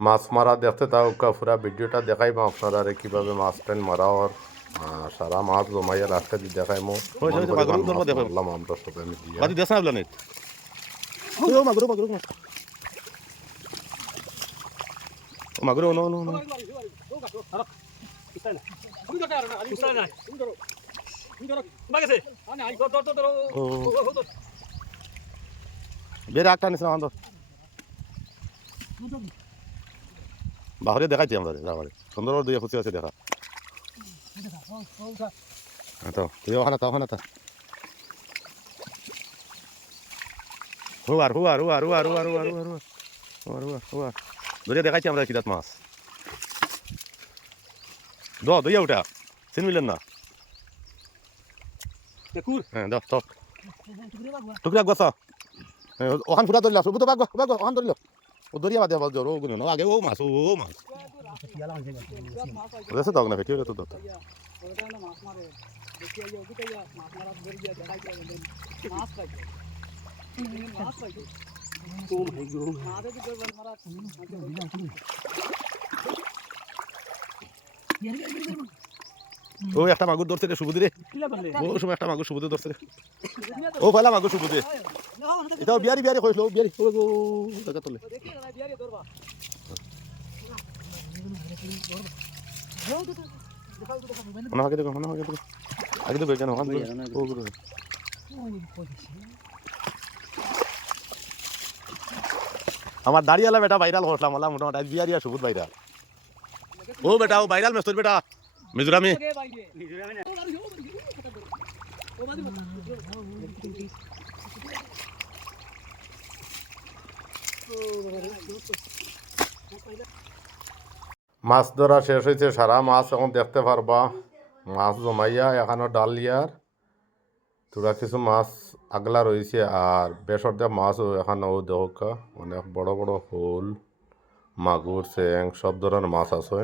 মাছ মারা দেখতে থাকুক, পুরা ভিডিওটা দেখাইবো আপনারা কিভাবে মাছ টাইম মারা ওর সারা মাছ জমাইয়া লাস্টে দিয়ে দেখাইমো মারলাম আমরা সবাই মিলিয়ে। বাদি দেশ না বলা নেই মাগুরো মাগুরো মাগুরো নো নো নো বের একটা নিছ না বাহরে দেখাইছি আমরা যাবারে সুন্দর দুই খুশি আছে দেখা তো তুই ওখানে তো ওখানে তো হুয়ার হুয়ার হুয়ার হুয়ার হুয়ার হুয়ার হুয়ার হুয়ার হুয়ার হুয়ার ধরে দেখাইছি আমরা কিরাত মাছ দইয়া উঠা চিন মিলেন না হ্যাঁ দাও তো টুকরা গছ ওখান ফুটা ধরলা সবুতো বাগ বাগ ওখান ধরল ও দরিয়া বাদে বল জোর ও গুনে না আগে ও মাছ রেসে দাও না ভেটিও তো দাও ও একটা মাগুর ধরছে রে সুবুদি রে ও সময় একটা মাগুর সুবুদি ধরছে রে ও পয়লা মাগুর সুবুদি এটাও বিয়ারি বিয়ারি কইলো বিয়ারি ও গো দেখা তোলে মনে হয় দেখো মনে হয় দেখো আগে তো বেজানো ওখান ও গুলো আমার দাড়িয়ালা বেটা ভাইরাল হসলাম ওলা মোটামুটি বিয়ারিয়া সুবুদ ভাইরাল ও বেটা ও ভাইরাল মেস্তর বেটা মিজোরামি মাছ ধরা শেষ হয়েছে, সারা মাছ এখন দেখতে পারবা। মাছ জমাইয়া এখানে ডাল ইয়ার তোরা কিছু মাছ আগলা রয়েছে, আর বেসর দেওয়া মাছও এখানেও দেখা অনেক বড় বড় শোল মাগুর চেং সব ধরনের মাছ আছে।